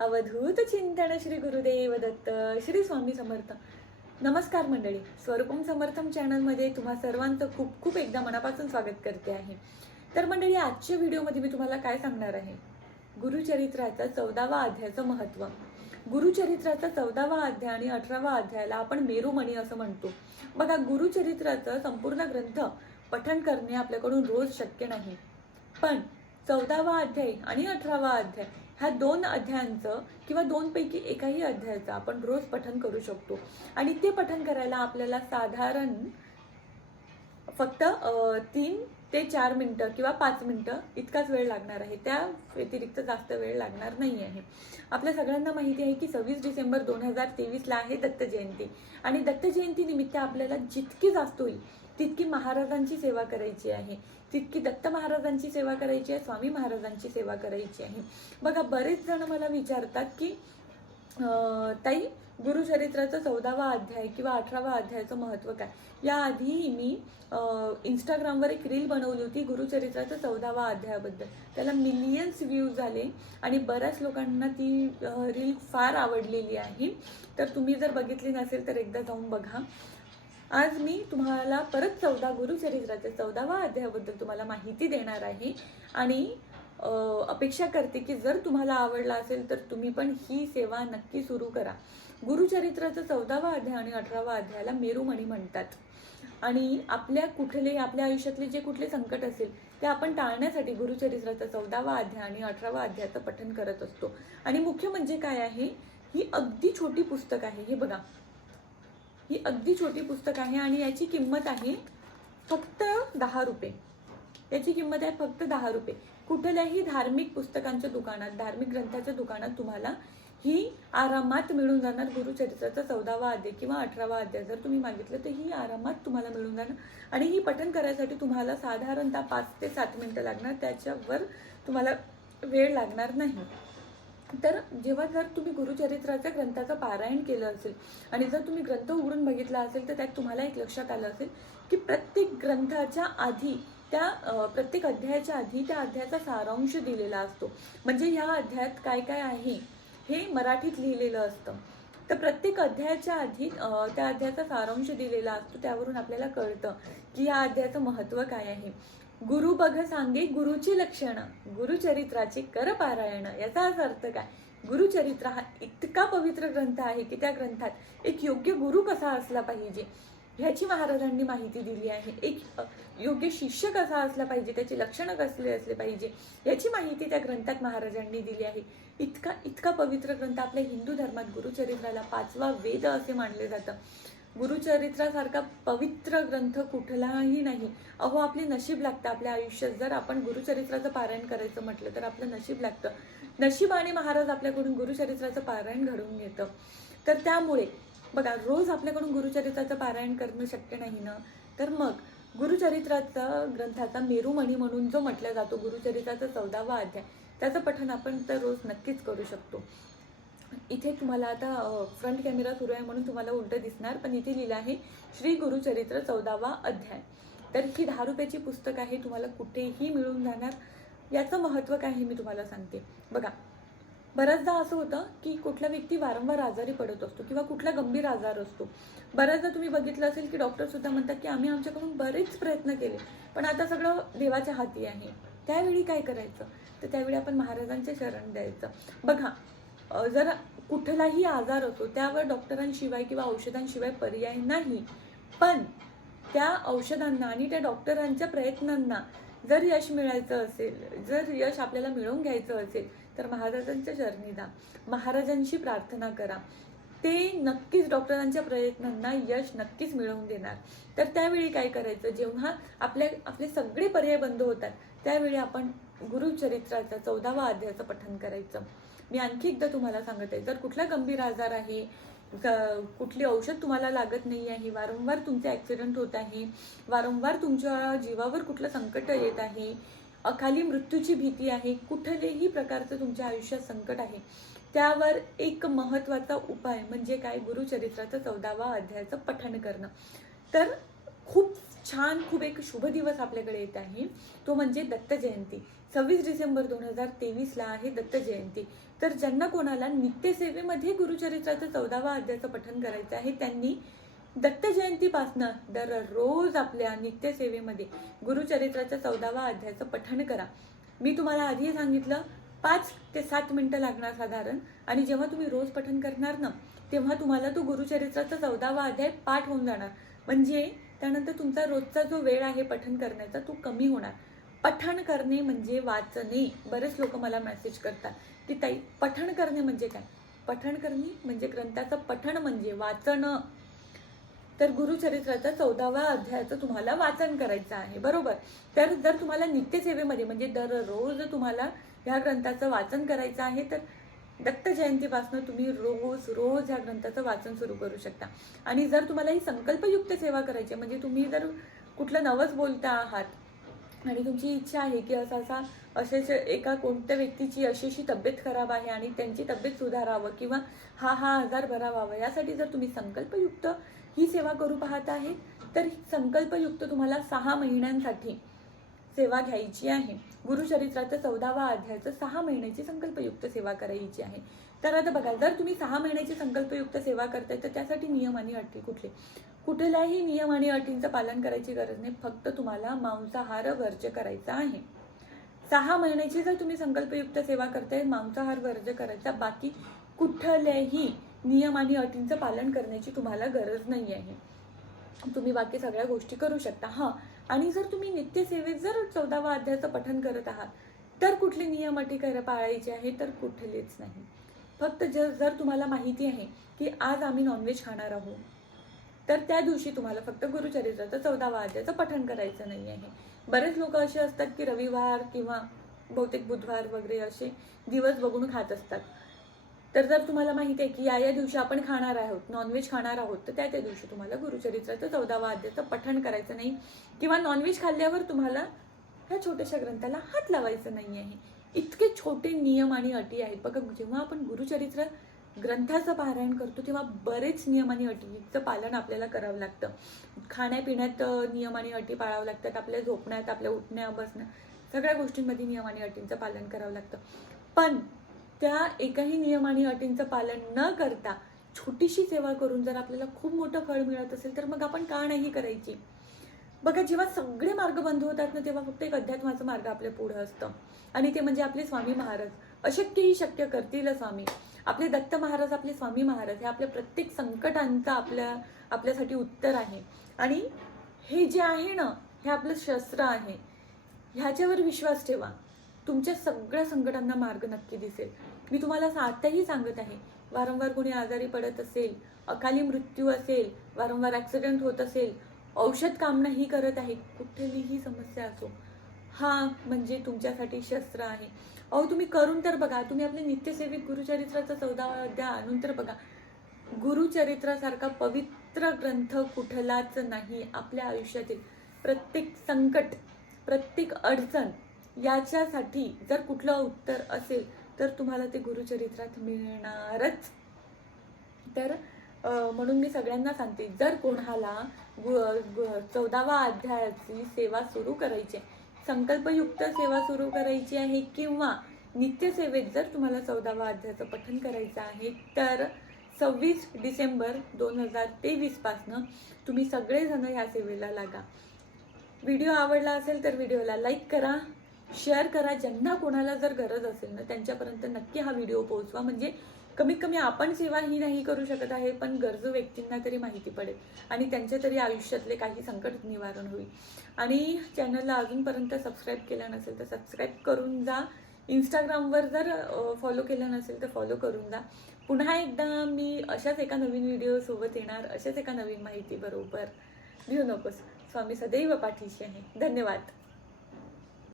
अवधूत चिंतन श्री गुरुदेव दत्त श्री स्वामी समर्थ. नमस्कार मंडळी, स्वरूपम समर्थम चॅनलमध्ये तुम्हा सर्वांचं खूप खूप एकदा मनापासून स्वागत करते आहे. तर मंडळी, आजच्या व्हिडिओमध्ये मी तुम्हाला काय सांगणार आहे, गुरुचरित्राचा 14वा अध्यायाचं महत्त्व. गुरुचरित्राचा 14वा अध्याय आणि 18वा अध्यायाला आपण मेरुमणी असं म्हणतो. बघा, गुरुचरित्राचा संपूर्ण ग्रंथ पठण करणे आपल्याकडून रोज शक्य नाही, पण 14वा अध्याय आणि 18वा अध्याय ह्या दोन अध्यायांचं किंवा दोनपैकी एकाही अध्यायाचं आपण रोज पठण करू शकतो. आणि ते पठण करायला आपल्याला साधारण फक्त 3 ते 4 मिनिटं किंवा 5 मिनिटं इतकाच वेळ लागणार आहे. त्या व्यतिरिक्त जास्त वेळ लागणार नाही आहे. आपल्या सगळ्यांना माहिती आहे की 26 डिसेंबर 2023ला आहे दत्त जयंती. आणि दत्त जयंती निमित्त आपल्याला जितकी जास्त होईल तितकी महाराजांची सेवा करायची आहे, तितकी दत्त महाराजांची सेवा करायची आहे, स्वामी महाराजांची सेवा करायची आहे. बघा, बरेच जण मला विचारतात की ताई, गुरुचरित्राचा 14वा अध्याय किंवा 18वा अध्यायाचं महत्त्व काय. याआधीही मी इंस्टाग्रामवर एक रील बनवली होती गुरुचरित्राचा 14वा अध्यायाबद्दल. त्याला मिलियन्स व्ह्यूज झाले आणि बऱ्याच लोकांना ती रील फार आवडलेली आहे. तर तुम्ही जर बघितली नसेल तर एकदा जाऊन बघा. आज मी तुम्हाला परत गुरुचरित्राच्या 14वा अध्यायाबद्दल तुम्हाला माहिती देणार आहे. आणि अपेक्षा करते की जर तुम्हाला आवडला असेल तर तुम्ही पण ही सेवा नक्की सुरू करा. गुरुचरित्राचा 14वा अध्याय आणि 18वा अध्यायाला मेरुमणी म्हणतात. आणि आपल्या आयुष्यातले जे कुठले संकट असेल ते आपण टाळण्यासाठी गुरुचरित्राचा 14वा अध्याय आणि 18वा अध्यायाचं पठण करत असतो. आणि मुख्य म्हणजे काय आहे, ही अगदी छोटी पुस्तक आहे. हे बघा, ही अगदी छोटी पुस्तक आहे आणि याची किंमत आहे फक्त 10 रुपये. याची किंमत आहे फक्त 10 रुपये. कुठल्याही धार्मिक पुस्तकांच्या दुकानात, धार्मिक ग्रंथाच्या दुकानात तुम्हाला ही आरामात मिळून जाणार. गुरुचरित्राचा 14वा अध्याय किंवा 18वा अध्याय जर तुम्ही मागितलं तर ही आरामात तुम्हाला मिळून जाणार. आणि ही पठण करायसाठी तुम्हाला साधारणतः 5 ते 7 मिनिटं लागणार, त्याच्यावर तुम्हाला वेळ लागणार नाही. तर जेव्हा जर तुम्ही गुरुचरित्राच्या ग्रंथाचं पारायण केलं असेल आणि जर तुम्ही ग्रंथ उघडून बघितला असेल तर त्यात तुम्हाला एक लक्षात आलं असेल की प्रत्येक ग्रंथाच्या आधी, प्रत्येक अध्यायाच्या आधी त्या अध्यायाचा सारांश दिलेला असतो. म्हणजे ह्या अध्यायात काय काय आहे हे मराठीत लिहिलेलं असतं. तर प्रत्येक अध्यायाच्या आधी त्या अध्यायाचा सारांश दिलेला असतो. त्यावरून आपल्याला कळतं की या अध्यायाचं महत्त्व काय आहे. गुरु बघ सांगे गुरुची लक्षणं, गुरुचरित्राचे कर पारायण. याचा अर्थ काय, गुरुचरित्र हा इतका पवित्र ग्रंथ आहे की त्या ग्रंथात एक योग्य गुरु कसा असला पाहिजे ह्याची महाराजांनी माहिती दिली आहे. एक योग्य शिष्य कसा असला पाहिजे, त्याची लक्षणं कसले असले पाहिजे याची माहिती त्या ग्रंथात महाराजांनी दिली आहे. इतका पवित्र ग्रंथ. आपल्या हिंदू धर्मात गुरुचरित्राला 5वा वेद असे मानले जातं. गुरुचरित्रासारखा पवित्र ग्रंथ कुठलाही नाही. अहो, आपले नशीब लागतं आपल्या आयुष्यात. जर आपण गुरुचरित्राचं पारायण करायचं म्हटलं तर आपलं नशीब लागतं. नशिबाने महाराज आपल्याकडून गुरुचरित्राचं पारायण घडवून घेतं. तर त्यामुळे बघा, रोज आपल्याकडून गुरुचरित्राचं पारायण करणं शक्य नाही ना, तर मग गुरुचरित्राचा ग्रंथाचा मेरुमणी म्हणून जो म्हटला जातो गुरुचरित्राचा 14वा अध्याय, त्याचं पठण आपण तर रोज नक्कीच करू शकतो. इथे तुम्हाला आता फ्रंट कॅमेरा सुरू आहे म्हणून तुम्हाला उलटं दिसणार, पण इथे लिहिलं आहे श्री गुरुचरित्र 14वा अध्याय. तर ही 10 रुपयाची पुस्तक आहे, तुम्हाला कुठेही मिळून जाणार. याचं महत्त्व काय हे मी तुम्हाला सांगते. बघा, बऱ्याचदा असं होतं की कुठला व्यक्ती वारंवार आजारी पडत असतो किंवा कुठला गंभीर आजार असतो. बऱ्याचदा तुम्ही बघितलं असेल की डॉक्टरसुद्धा म्हणतात की आम्ही आमच्याकडून बरेच प्रयत्न केले, पण आता सगळं देवाच्या हाती आहे. त्यावेळी काय करायचं, तर त्यावेळी आपण महाराजांचे शरण द्यायचं. बघा, जर कुठलाही आजार असो त्यावर डॉक्टरांशिवाय किंवा औषधांशिवाय पर्याय नाही. पण त्या औषधांना आणि त्या डॉक्टरांच्या प्रयत्नांना जर यश मिळायचं असेल, जर यश आपल्याला मिळवून घ्यायचं असेल तर महाराजांच्या चरणी जा, महाराजांशी प्रार्थना करा. ते नक्कीच डॉक्टरांच्या प्रयत्नांना यश नक्कीच मिळवून देणार. तर त्यावेळी काय करायचं, जेव्हा आपले सगळे पर्याय बंद होतात त्यावेळी आपण गुरुचरित्राचा 14वा अध्यायाचं पठण करायचं. मी आणखी एकदा तुम्हाला सांगते, जर कुठला गंभीर आजार आहे, कुठली औषध तुम्हाला लागत नाही आहे, वारंवार तुमचे ॲक्सिडेंट होत आहे, वारंवार तुमच्या जीवावर कुठलं संकट येत आहे, अकाली मृत्यूची भीती आहे, कुठलेही प्रकारचं तुमच्या आयुष्यात संकट आहे, त्यावर एक महत्त्वाचा उपाय म्हणजे काय, गुरुचरित्राचं 14वा अध्यायाचं पठण करणं. तर खूप छान खूप एक शुभ दिवस आपल्याकडे येत आहे, तो म्हणजे दत्त जयंती. 26 डिसेंबर 2023ला आहे दत्त जयंती. तर ज्यांना कोणाला नित्यसेवेमध्ये गुरुचरित्राचं 14वा अध्यायाचं पठण करायचं आहे, त्यांनी दत्त जयंतीपासनं दररोज आपल्या नित्यसेवेमध्ये गुरुचरित्राच्या 14वा अध्यायाचं पठण करा. मी तुम्हाला आधी सांगितलं 5 ते 7 मिनिटं लागणार साधारण, आणि जेव्हा तुम्ही रोज पठण करणार ना, तेव्हा तुम्हाला तो गुरुचरित्राचा 14वा अध्याय पाठ होऊन जाणार. म्हणजे त्यानंतर तुमचा रोजचा जो वेळ आहे पठण करण्याचा तो कमी होणार. पठण करणे म्हणजे वाचणे. बरेच लोक मला मेसेज करतात की ताई, पठण करणे म्हणजे काय? पठण करणे म्हणजे ग्रंथाचं पठण म्हणजे वाचणं. तर गुरुचरित्राचा 14वा अध्यायाचं तुम्हाला वाचन करायचं आहे, बरोबर. तर जर तुम्हाला नित्यसेवेमध्ये म्हणजे दररोज तुम्हाला ह्या ग्रंथाचं वाचन करायचं आहे, तर दत्त जयंतीपासून तुम्ही रोज ह्या ग्रंथाचं वाचन सुरू करू शकता. आणि जर तुम्हाला ही संकल्पयुक्त सेवा करायची, म्हणजे तुम्ही जर कुठलं नवस बोलता आहात आणि तुमची इच्छा आहे की असेच एका कोणत्या व्यक्तीची अशी तब्येत खराब आहे आणि त्यांची तब्येत सुधारावं किंवा हा आजार बरा व्हावा, यासाठी जर तुम्ही संकल्पयुक्त ही सेवा करू पाहत आहे, तर संकल्पयुक्त तुम्हाला 6 महिन्यांसाठी सेवा घ्यायची आहे. गुरुचरित्राचं 14वा अध्यायाचं 6 महिन्याची संकल्पयुक्त सेवा करायची आहे. तर आता बघा, जर तुम्ही 6 महिन्याची संकल्पयुक्त सेवा करताय, तर त्यासाठी नियम आणि अटी कुठल्याही नियम आणि अटींचं पालन करायची गरज नाही. फक्त तुम्हाला मांसाहार वर्ज्य करायचा आहे. 6 महिन्याची जर तुम्ही संकल्पयुक्त सेवा करताय, मांसाहार वर्ज्य करायचा, बाकी कुठल्याही नियम आणि अटींचं पालन करण्याची तुम्हाला गरज नाही आहे. तुम्ही बाकी सगळ्या गोष्टी करू शकता. आणि जर तुम्ही नित्यसेवेत जर 14वा अध्यायाचं पठण करत आहात, तर कुठले नियम अटी पाळायचे आहे? तर कुठलेच नाही. फक्त जर तुम्हाला माहिती आहे की आज आम्ही नॉनव्हेज खाणार आहोत, तर त्या दिवशी तुम्हाला फक्त गुरुचरित्राचं 14वा अध्यायाचं पठण करायचं नाही आहे. बरेच लोक असे असतात की रविवार किंवा बहुतेक बुधवार वगैरे असे दिवस बघून खात असतात. तर जर तुम्हाला माहिती आहे की या दिवशी आपण खाणार आहोत, नॉनव्हेज खाणार आहोत, तर त्या दिवशी तुम्हाला गुरुचरित्राचं 14वा अध्यायाचं पठण करायचं नाही, किंवा नॉनव्हेज खाल्ल्यावर तुम्हाला ह्या छोट्याशा ग्रंथाला हात लावायचं नाही आहे. इतके छोटे नियम आणि अटी आहेत. बघा, जेव्हा आपण गुरुचरित्र ग्रंथाचं पारायण करतो तेव्हा बरेच नियम आणि अटीचं पालन आपल्याला करावं लागतं. खाण्यापिण्यात नियम आणि अटी पाळावं लागतात. आपल्या झोपण्यात, आपल्या उठण्या बसण्या सगळ्या गोष्टींमध्ये नियम आणि अटींचं पालन करावं लागतं. पण त्या एकही नियम आणि अटींचं पालन न करता छोटीशी सेवा करून जर आपल्याला खूप मोठं फळ मिळत असेल, तर मग आपण का नाही करायची? बघा, जेव्हा सगळे मार्ग बंद होतात ना, तेव्हा फक्त एक अध्यात्माचा मार्ग आपल्या पुढं असतं, आणि ते म्हणजे आपले स्वामी महाराज. अशक्यही शक्य करतील स्वामी. आपले दत्त महाराज, आपले स्वामी महाराज हे आपल्या प्रत्येक संकटांचं आपल्यासाठी उत्तर आहे. आणि हे जे आहे ना, हे आपलं शस्त्र आहे. ह्याच्यावर विश्वास ठेवा, तुमच्या सगळ्या संकटांना मार्ग नक्की दिसेल. मी तुम्हाला आताही सांगत आहे, वारंवार कोणी आजारी पडत असेल, अकाली मृत्यू असेल, वारंवार ॲक्सिडेंट होत असेल, औषध काम नाही करत आहे, कुठलीही समस्या असो, हा म्हणजे तुमच्यासाठी शस्त्र आहे. तुम्ही करून तर बघा. तुम्ही आपल्या नित्यसेवेत गुरुचरित्राचा 14वा अध्याय आणून तर बघा. गुरुचरित्रासारखा पवित्र ग्रंथ कुठलाच नाही. आपल्या आयुष्यातील प्रत्येक संकट, प्रत्येक अडचण याच्यासाठी जर कुठलं उत्तर असेल, तर तुम्हाला ते गुरुचरित्रात मिळणारच. तर म्हणून मी सगळ्यांना सांगते, जर कोणाला 14वा अध्यायाची सेवा सुरू करायची आहे, संकल्पयुक्त सेवा सुरू करायची आहे, किंवा नित्यसेवेत जर तुम्हाला 14वा अध्यायाचं पठण करायचं आहे, तर 26 डिसेंबर 2023 पासनं तुम्ही सगळेजण ह्या सेवेला लागा. व्हिडिओ आवडला असेल तर व्हिडिओला लाईक करा, शेअर करा. ज्यांना कोणाला जर गरज असेल ना, त्यांच्यापर्यंत नक्की हा व्हिडिओ पोहोचवा. म्हणजे कमीत कमी आपण सेवा ही नाही करू शकत आहे, पण गरजू व्यक्तींना तरी माहिती पडेल आणि त्यांच्या तरी आयुष्यातले काही संकट निवारण होईल. आणि चॅनलला अजूनपर्यंत सबस्क्राईब केलं नसेल तर सबस्क्राईब करून जा. इंस्टाग्रामवर जर फॉलो केलं नसेल तर फॉलो करून जा. पुन्हा एकदा मी अशाच एका नवीन व्हिडिओसोबत येणार, अशाच एका नवीन माहिती बरोबर. भिऊ नकोस, स्वामी सदैव पाठीशी आहे. धन्यवाद.